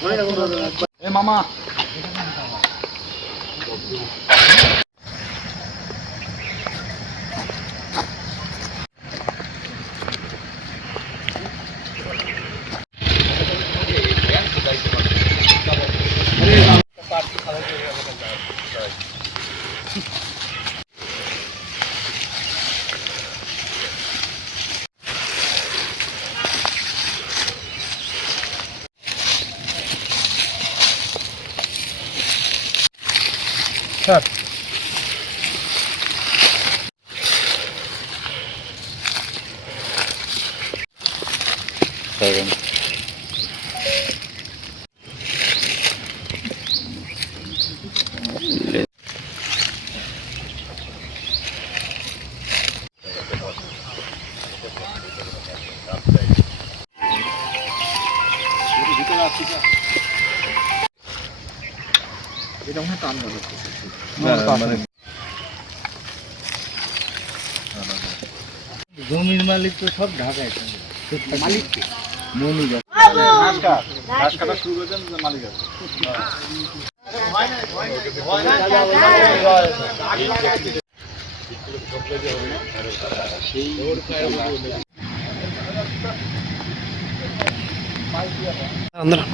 哎，妈妈。arkadaşlar. Sayın. Thank you. এরকম হয়তো আমরা করতেছি জমির মালিক তো সব ঢাকায় মালিককে মনু ঘাস কাটা শুরু করেছেন মালিক আছে Andra.